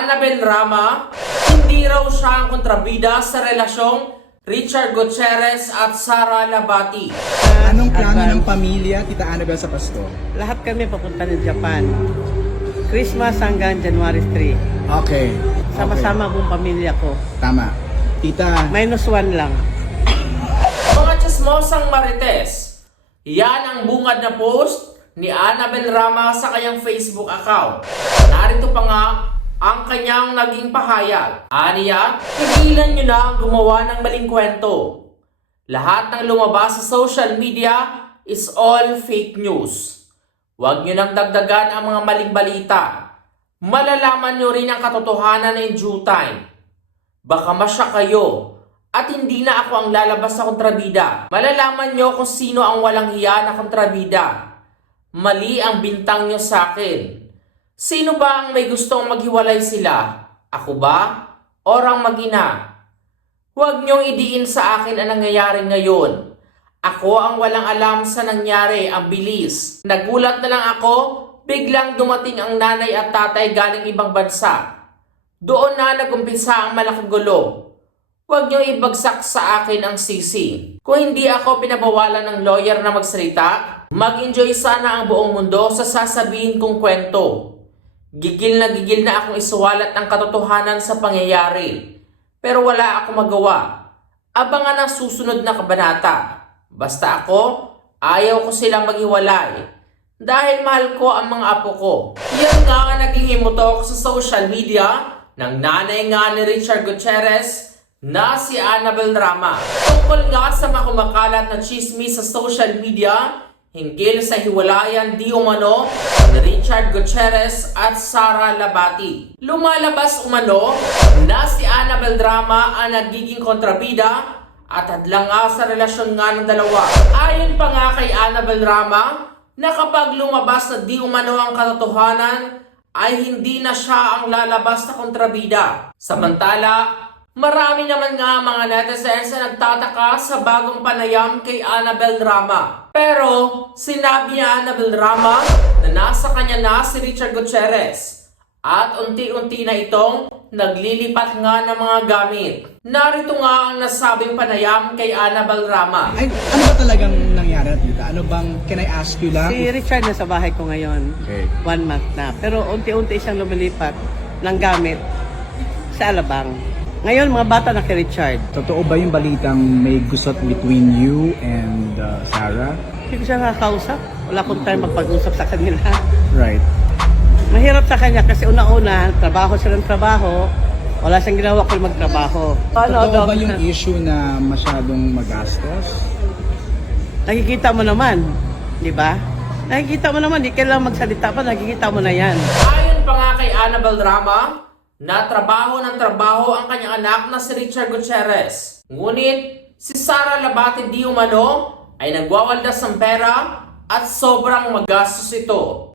Annabel Rama, hindi raw siya ang kontrabida sa relasyong Richard Gutierrez at Sara Labati. Anong plano ng pamilya, Tita Annabel, sa Pasko? Lahat kami papunta ng Japan. Christmas hanggang January 3. Okay. Sama-sama buong pamilya ko. Okay. Tama. Tita, Minus one lang. Mga chismosang marites, yan ang bungad na post ni Annabel Rama sa kanyang Facebook account. Narito pa nga ang kanyang naging pahayag. Aniya, tigilan nyo na ang gumawa ng maling kwento. Lahat ng lumabas sa social media is all fake news. Huwag nyo nang dagdagan ang mga maling balita. Malalaman nyo rin ang katotohanan in due time. Baka masya kayo at hindi na ako ang lalabas sa kontrabida. Malalaman nyo kung sino ang walang hiya na kontrabida. Mali ang bintang nyo sa akin. Sino ba ang may gustong maghiwalay sila? Ako ba? Orang magina? Huwag niyong idiin sa akin ang nangyayari ngayon. Ako ang walang alam sa nangyari, ang bilis. Nagulat na lang ako, biglang dumating ang nanay at tatay galing ibang bansa. Doon na nagumpisa ang malaking gulo. Huwag niyo ibagsak sa akin ang sisi. Kung hindi ako pinabawalan ng lawyer na magsalita, mag-enjoy sana ang buong mundo sa sasabihin kong kwento. Gigil na gigil na akong isuwalat ang katotohanan sa pangyayari. Pero wala akong magawa. Abangan ang susunod na kabanata. Basta ako, ayaw ko silang maghiwalay. Dahil mahal ko ang mga apo ko. Yan nga ang naging himutok sa social media ng nanay nga ni Richard Gutierrez na si Annabel Rama. Tungkol nga sa mga kumakalat na chismis sa social media hinggil sa hiwalayan di umano ni Richard Gutierrez at Sara Labati. Lumalabas umano na si Annabel Drama ang nagiging kontrabida at hadlang nga sa relasyon nga ng dalawa. Ayon pa nga kay Annabel Rama na kapag lumabas na di umano ang katotohanan ay hindi na siya ang lalabas na kontrabida. Samantala, marami naman nga mga netizens na nagtataka sa bagong panayam kay Annabel Rama. Pero sinabi ni Annabel Rama na nasa kanya na si Richard Gutierrez at unti-unti na itong naglilipat nga ng mga gamit. Narito nga ang nasabing panayam kay Annabel Rama. ay, ano ba talagang nangyari, Tita? Ano bang, can I ask you lang? Si Richard nasa bahay ko ngayon. Okay. One month na. Pero unti-unti siyang lumilipat ng gamit sa Alabang. Ngayon, mga bata na kay Richard. Totoo ba yung balitang may gusot between you and uh, Sarah? Hindi ko siya nakakausap. Wala akong time magpag-usap sa kanila. Right. Mahirap sa kanya kasi una-una, trabaho siya ng trabaho. Wala siyang ginawa kung magtrabaho. Ano, Totoo ba yung issue na masyadong magastos? Nakikita mo naman, di ba? Nakikita mo naman, di kailangan magsalita pa, nakikita mo na yan. Ayon pa nga kay Annabel Rama, na trabaho ng trabaho ang kanyang anak na si Richard Gutierrez. Ngunit, si Sara Labate di umano ay nagwawaldas ng pera at sobrang magastos ito.